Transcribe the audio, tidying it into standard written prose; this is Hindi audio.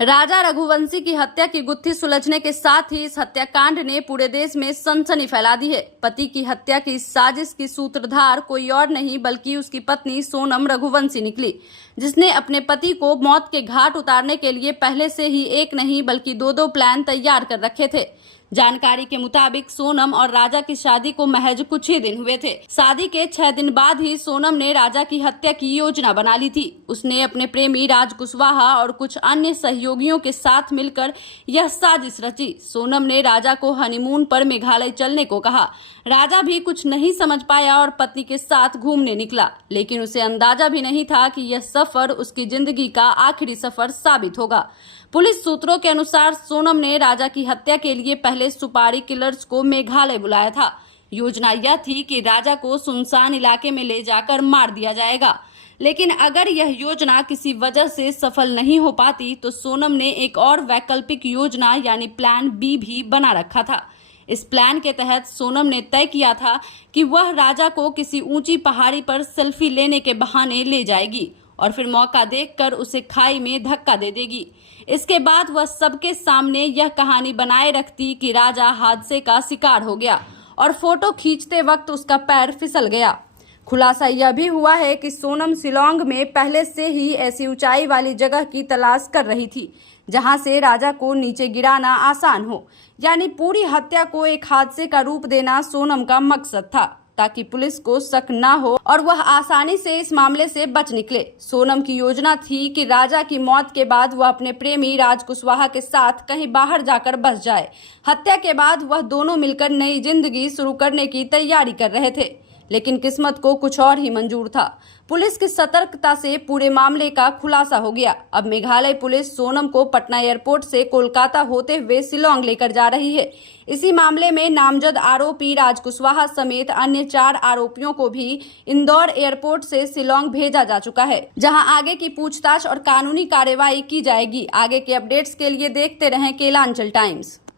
राजा रघुवंशी की हत्या की गुत्थी सुलझने के साथ ही इस हत्याकांड ने पूरे देश में सनसनी फैला दी है। पति की हत्या की इस साजिश की सूत्रधार कोई और नहीं बल्कि उसकी पत्नी सोनम रघुवंशी निकली, जिसने अपने पति को मौत के घाट उतारने के लिए पहले से ही एक नहीं बल्कि दो प्लान तैयार कर रखे थे। जानकारी के मुताबिक सोनम और राजा की शादी को महज कुछ ही दिन हुए थे। शादी के 6 दिन बाद ही सोनम ने राजा की हत्या की योजना बना ली थी। उसने अपने प्रेमी राज कुशवाहा और कुछ अन्य सहयोगियों के साथ मिलकर यह साजिश रची। सोनम ने राजा को हनीमून पर मेघालय चलने को कहा। राजा भी कुछ नहीं समझ पाया और पत्नी के साथ घूमने निकला, लेकिन उसे अंदाजा भी नहीं था कि यह सफर उसकी जिंदगी का आखिरी सफर साबित होगा। पुलिस सूत्रों के अनुसार सोनम ने राजा की हत्या के लिए पहले सुपारी किलर्स को मेघालय बुलाया था। योजना यह थी कि राजा को सुनसान इलाके में ले जाकर मार दिया जाएगा, लेकिन अगर यह योजना किसी वजह से सफल नहीं हो पाती तो सोनम ने एक और वैकल्पिक योजना यानी प्लान बी भी बना रखा था। इस प्लान के तहत सोनम ने तय किया था कि वह राजा को किसी ऊंची पहाड़ी पर सेल्फी लेने के बहाने ले जाएगी और फिर मौका देखकर उसे खाई में धक्का दे देगी। इसके बाद वह सबके सामने यह कहानी बनाए रखती कि राजा हादसे का शिकार हो गया और फोटो खींचते वक्त उसका पैर फिसल गया। खुलासा यह भी हुआ है कि सोनम शिलांग में पहले से ही ऐसी ऊंचाई वाली जगह की तलाश कर रही थी जहां से राजा को नीचे गिराना आसान हो, यानी पूरी हत्या को एक हादसे का रूप देना सोनम का मकसद था ताकि पुलिस को शक न हो और वह आसानी से इस मामले से बच निकले। सोनम की योजना थी कि राजा की मौत के बाद वह अपने प्रेमी राज कुशवाहा के साथ कहीं बाहर जाकर बस जाए। हत्या के बाद वह दोनों मिलकर नई जिंदगी शुरू करने की तैयारी कर रहे थे, लेकिन किस्मत को कुछ और ही मंजूर था। पुलिस की सतर्कता से पूरे मामले का खुलासा हो गया। अब मेघालय पुलिस सोनम को पटना एयरपोर्ट से कोलकाता होते हुए शिलांग लेकर जा रही है। इसी मामले में नामजद आरोपी राज कुशवाहा समेत अन्य 4 आरोपियों को भी इंदौर एयरपोर्ट से शिलांग भेजा जा चुका है, जहां आगे की पूछताछ और कानूनी कार्रवाई की जाएगी। आगे के अपडेट्स के लिए देखते रहें केलांचल टाइम्स।